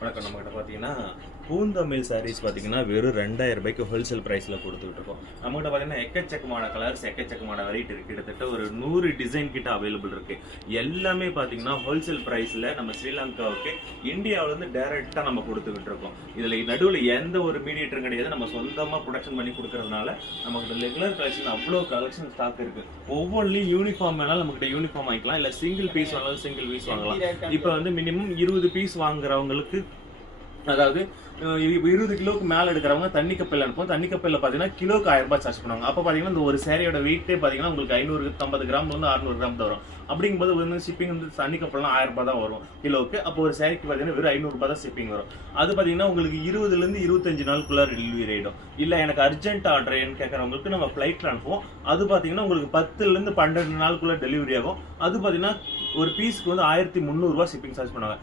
வணக்கம். நம்மகிட்ட பார்த்தீங்கன்னா பூந்தமிழ் சாரீஸ் பார்த்தீங்கன்னா வெறும் 2000 ரூபாய்க்கு ஹோல்சேல் ப்ரைஸில் கொடுத்துக்கிட்டு இருக்கோம். நம்மகிட்ட பார்த்தீங்கன்னா எக்கச்சக்கமான கலர்ஸ், எக்கச்சக்கமான வெரைட்டி இருக்குது. கிட்டத்தட்ட ஒரு 100 டிசைன் கிட்ட அவைலபிள் இருக்குது. எல்லாமே பார்த்தீங்கன்னா ஹோல்சேல் ப்ரைஸில் நம்ம ஸ்ரீலங்காவுக்கு இந்தியாவிலேருந்து டைரெக்டாக நம்ம கொடுத்துக்கிட்டு இருக்கோம். இதில் நடுவில் எந்த ஒரு மீடியேட்டரும் கிடையாது. நம்ம சொந்தமாக ப்ரொடக்ஷன் பண்ணி கொடுக்கறதுனால நமக்கு ரெகுலர் கலெக்ஷன் அவ்வளோ கலெக்ஷன் ஸ்டாக் இருக்குது. ஒவ்வொன்றிலையும் யூனிஃபார்ம் வேணாலும் நம்மகிட்ட யூனிஃபார்ம் வாங்கிக்கலாம், இல்லை சிங்கிள் பீஸ் வாங்கலாம் சிங்கிள் பீஸ் வாங்கலாம். இப்போ வந்து மினிமம் 20 பீஸ் வாங்குறவங்களுக்கு, அதாவது 20 கிலோக்கு மேல எடுக்கிறவங்க தண்ணி கப்பல் அனுப்பும். தண்ணி கப்பலில் பார்த்தீங்கன்னா கிலோக்கு 1000 ரூபாய் சார்ஜ் பண்ணுவாங்க. அப்போ பார்த்தீங்கன்னா இந்த ஒரு சேரையோட வெயிட்டே பார்த்தீங்கன்னா உங்களுக்கு 550 கிராம்லேருந்து 600 கிராம் தான் வரும். அப்படிங்கும்போது வந்து ஷிப்பிங் வந்து தண்ணி கப்பல்லாம் 1000 ரூபாய் தான் வரும் கிலோக்கு. அப்போ ஒரு சேரைக்கு பார்த்தீங்கன்னா வெறும் 500 ரூபாய் தான் ஷிப்பிங் வரும். அது பார்த்தீங்கன்னா உங்களுக்கு 20லேருந்து 25 நாளுக்குள்ள டெலிவரி ஆகிடும். இல்லை எனக்கு அர்ஜென்ட் ஆர்டர்ன்னு கேட்குறவங்களுக்கு நம்ம ஃப்ளைட்டில் அனுப்புவோம். அது பார்த்தீங்கன்னா உங்களுக்கு 10லேருந்து 12 நாளுக்குள்ள டெலிவரி ஆகும். அது பார்த்தீங்கன்னா ஒரு பீஸ்க்கு வந்து 1300 ரூபாய் ஷிப்பிங் சார்ஜ் பண்ணுவாங்க.